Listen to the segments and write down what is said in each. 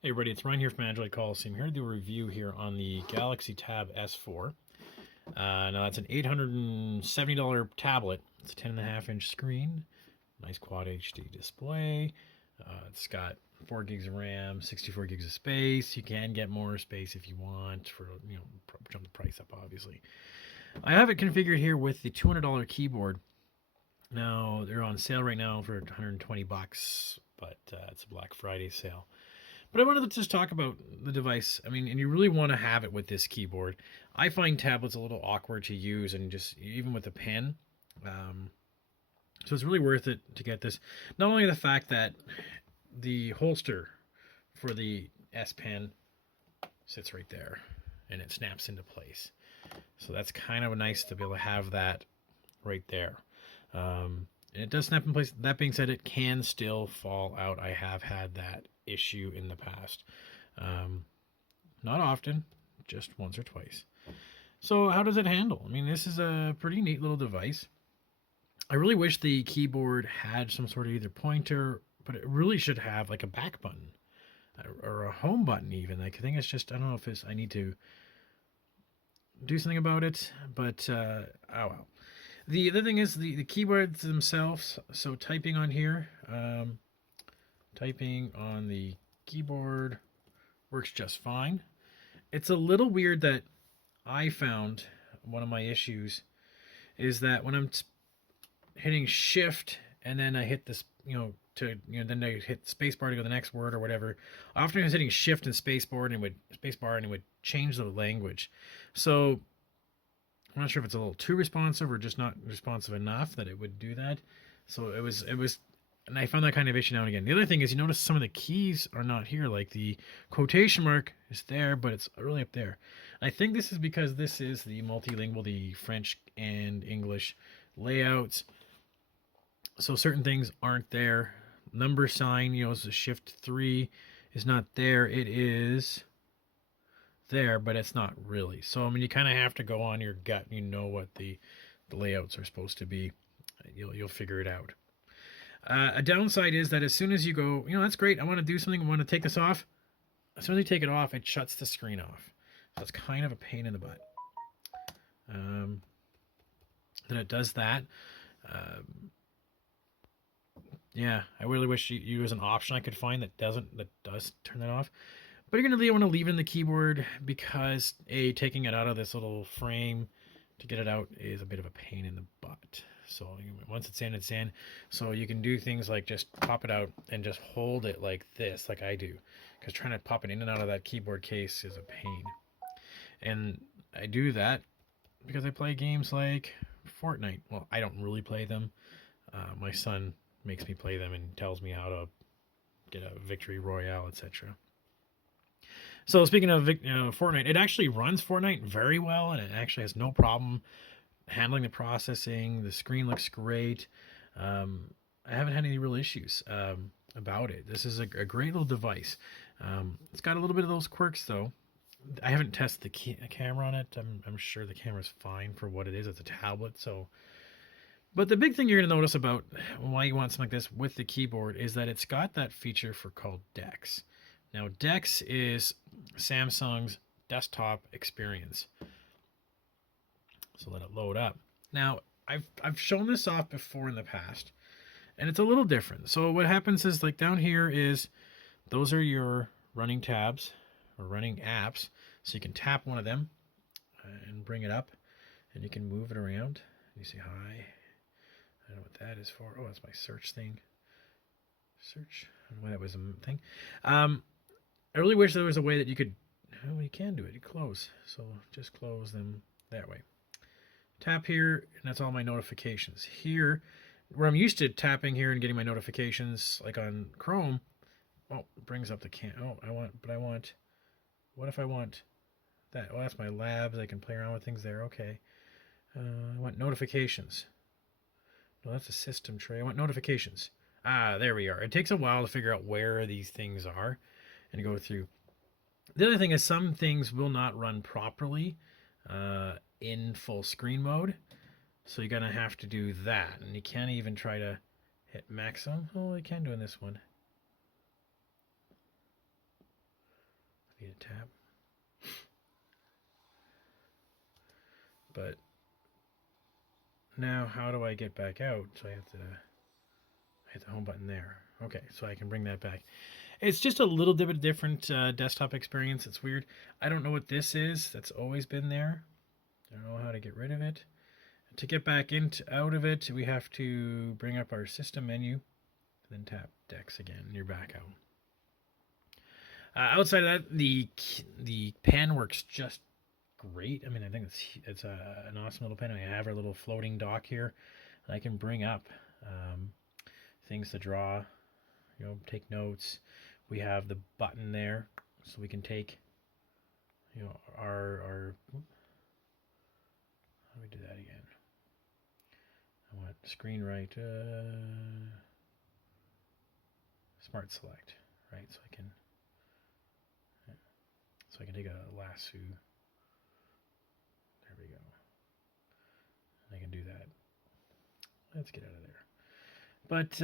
Hey everybody, it's Ryan here from Android Coliseum. Here to do a review here on the Galaxy Tab S4. Now that's an $870 tablet. It's a 10.5-inch screen, nice Quad HD display. It's got 4 gigs of RAM, 64 gigs of space. You can get more space if you want for, jump the price up obviously. I have it configured here with the $200 keyboard. Now they're on sale right now for 120 bucks, but it's a Black Friday sale. But I wanted to just talk about the device. I mean, and you really want to have it with this keyboard. I find tablets a little awkward to use, and just even with a pen. Um, so it's really worth it to get this. Not only the fact that the holster for the S Pen sits right there, and it snaps into place. So that's kind of nice to be able to have that right there. And it does snap in place. That being said, it can still fall out. I have had that issue in the past. Not often, just once or twice. So how does it handle? I mean, this is a pretty neat little device. I really wish the keyboard had some sort of either pointer, but it really should have like a back button or a home button even. Like, I think it's just, I don't know if it's, I need to do something about it, but oh well. The other thing is the keyboards themselves. So typing on here, typing on the keyboard works just fine. It's a little weird that I found one of my issues is that when I'm hitting shift and then I hit this, then I hit spacebar to go to the next word or whatever. Often I was hitting shift and spacebar and it would change the language. So I'm not sure if it's a little too responsive or just not responsive enough that it would do that. So it was, and I found that kind of issue now and again. The other thing is, you notice some of the keys are not here. Like the quotation mark is there, but it's really up there. And I think this is because this is the multilingual, the French and English layouts. So certain things aren't there. Number sign, it's a shift 3 is not there. It is there, but it's not really. So I mean, you kind of have to go on your gut. You know what the layouts are supposed to be. You'll figure it out. A downside is that as soon as you go, that's great. I want to do something. I want to take this off. As soon as you take it off, it shuts the screen off. So it's kind of a pain in the butt. Then it does that. Yeah, I really wish you was an option I could find that does turn that off. But you're gonna want to leave it in the keyboard because taking it out of this little frame to get it out is a bit of a pain in the butt. So once it's in, it's in. So you can do things like just pop it out and just hold it like this, like I do, because trying to pop it in and out of that keyboard case is a pain. And I do that because I play games like Fortnite. Well, I don't really play them. My son makes me play them and tells me how to get a victory royale, etc. So speaking of Fortnite, it actually runs Fortnite very well, and it actually has no problem handling the processing. The screen looks great. I haven't had any real issues about it. This is a great little device. It's got a little bit of those quirks though. I haven't tested the camera on it. I'm sure the camera's fine for what it is. It's a tablet, so. But the big thing you're going to notice about why you want something like this with the keyboard is that it's got that feature called DeX. Now, DeX is Samsung's desktop experience. So let it load up. Now, I've shown this off before in the past, and it's a little different. So what happens is, like down here is, those are your running tabs or running apps. So you can tap one of them and bring it up, and you can move it around. You see, hi. I don't know what that is for. Oh, that's my search thing. Search. I don't know why that was a thing. I really wish there was a way that you could. Oh, you can do it. You close. So just close them that way. Tap here, and that's all my notifications. Here, where I'm used to tapping here and getting my notifications, like on Chrome. Oh, it brings up the what if I want that? Oh, that's my labs. I can play around with things there. Okay. I want notifications. No, that's a system tray. I want notifications. Ah, there we are. It takes a while to figure out where these things are and go through. The other thing is some things will not run properly in full screen mode. So you're going to have to do that. And you can't even try to hit maximum. Oh, you can do in this one. tab. But now how do I get back out? So I have to hit the home button there. Okay, so I can bring that back. It's just a little bit different desktop experience. It's weird. I don't know what this is. That's always been there. I don't know how to get rid of it. To get back out of it, we have to bring up our system menu, then tap Decks again, and you're back out. Outside of that, the pen works just great. I mean, I think it's an awesome little pen. I have our little floating dock here, and I can bring up things to draw, take notes. We have the button there, so we can take, our how do we do that again? I want screen right, smart select, right? So I can take a lasso. There we go. I can do that. Let's get out of there. But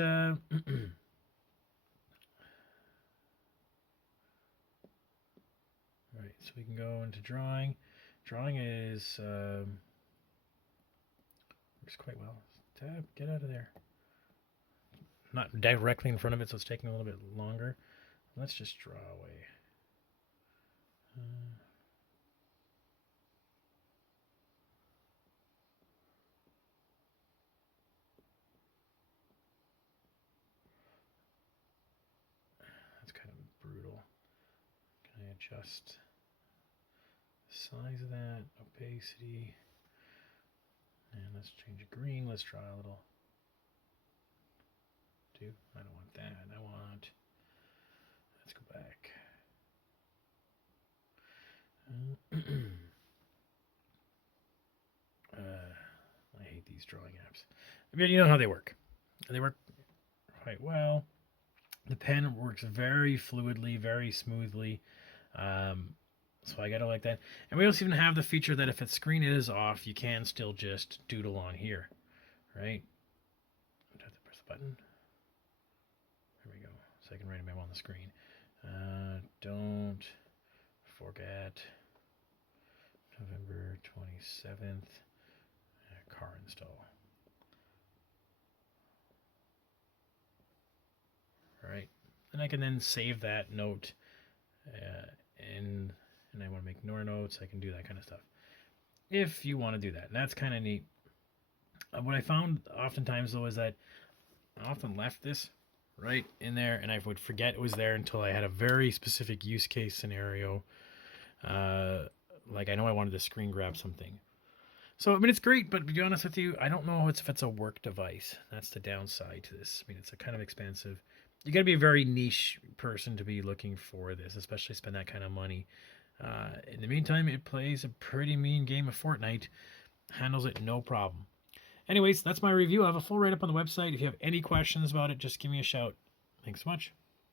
all right, so we can go into drawing. Drawing is works quite well. Tab, get out of there. Not directly in front of it, so it's taking a little bit longer. Let's just draw away. That's kind of brutal. Can I adjust the size of that? Opacity. And let's change it green. Let's draw a little. I don't want that. I want. Let's go back. I hate these drawing apps. But you know how they work. They work quite well. The pen works very fluidly, very smoothly. So I gotta like that. And we also even have the feature that if its screen is off, you can still just doodle on here, right? I have to press the button. There we go. So I can write a memo on the screen. Don't forget November 27th, car install. All right. And I can then save that note and I want to make more notes, I can do that kind of stuff. If you want to do that. And that's kind of neat. What I found oftentimes, though, is that I often left this right in there, and I would forget it was there until I had a very specific use case scenario. Like I know I wanted to screen grab something. So, I mean, it's great, but to be honest with you, I don't know if it's a work device. That's the downside to this. I mean, it's a kind of expensive. You got to be a very niche person to be looking for this, especially spend that kind of money. In the meantime, it plays a pretty mean game of Fortnite. Handles it no problem. Anyways, that's my review. I have a full write-up on the website. If you have any questions about it, just give me a shout. Thanks so much.